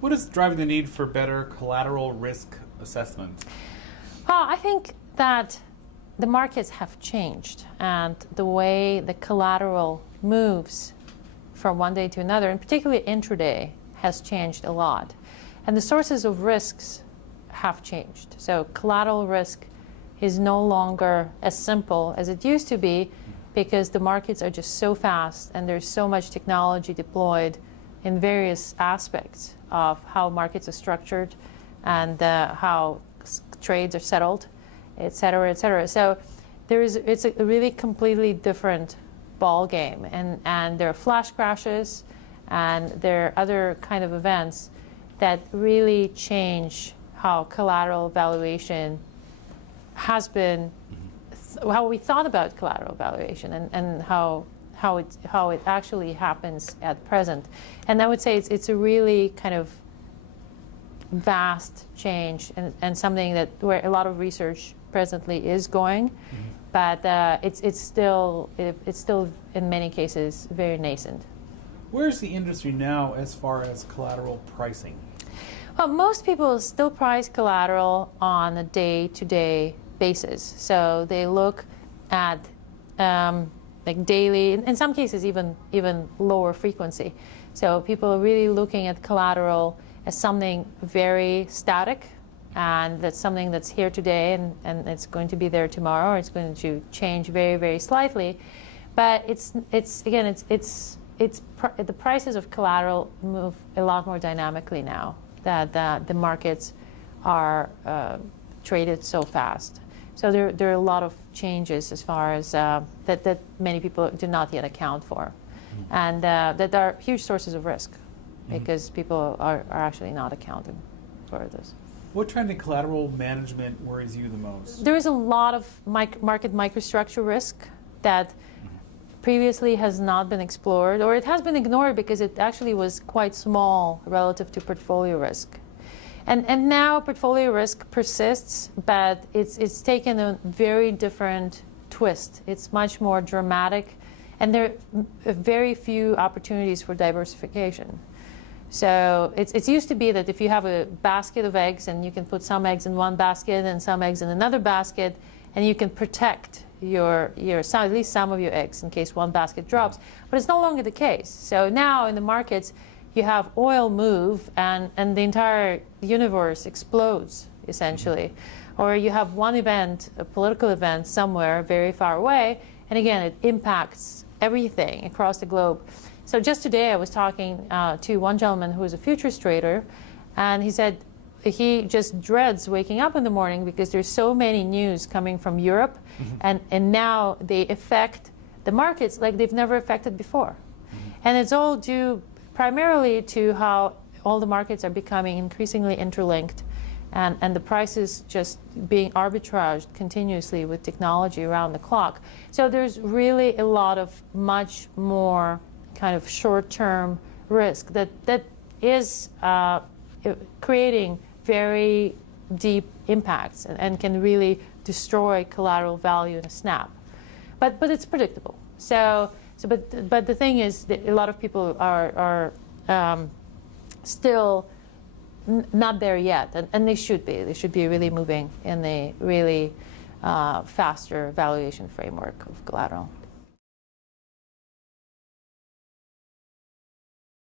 What is driving the need for better collateral risk assessment? Well, I think that the markets have changed, and the way the collateral moves from one day to another, and particularly intraday, has changed a lot. And the sources of risks have changed. So collateral risk is no longer as simple as it used to be, because the markets are just so fast and there's so much technology deployed in various aspects of how markets are structured and how trades are settled, et cetera, et cetera. So it's a really completely different ball game, and there are flash crashes and there are other kind of events that really change how collateral valuation has been, how we thought about collateral valuation, and how it actually happens at present. And I would say it's a really kind of vast change, and something that where a lot of research presently is going, but it's still in many cases very nascent. Where's the industry now as far as collateral pricing? Well, most people still price collateral on a day-to-day basis. So they look at like daily, in some cases even lower frequency. So people are really looking at collateral as something very static, and that's something that's here today, and it's going to be there tomorrow, or it's going to change very, very slightly. But the prices of collateral move a lot more dynamically now that the markets are traded so fast. So there are a lot of changes as far as that many people do not yet account for, and that are huge sources of risk, because people are actually not accounting for this. What trend in collateral management worries you the most? There is a lot of market microstructure risk that previously has not been explored, or it has been ignored because it actually was quite small relative to portfolio risk. And now portfolio risk persists, but it's taken a very different twist. It's much more dramatic, and there are very few opportunities for diversification. So it used to be that if you have a basket of eggs, and you can put some eggs in one basket and some eggs in another basket, and you can protect at least some of your eggs in case one basket drops. But it's no longer the case. So now in the markets, you have oil move, and the entire universe explodes, essentially. Or you have one event, a political event somewhere very far away, and again, it impacts everything across the globe. So just today I was talking to one gentleman who is a futures trader, and he said he just dreads waking up in the morning because there's so many news coming from Europe, and now they affect the markets like they've never affected before. And it's all due primarily to how all the markets are becoming increasingly interlinked, and the prices just being arbitraged continuously with technology around the clock. So there's really a lot of much more kind of short-term risk that is creating very deep impacts, and can really destroy collateral value in a snap. But it's predictable. But the thing is that a lot of people are still not there yet, and they should be. They should be really moving in a really faster valuation framework of collateral.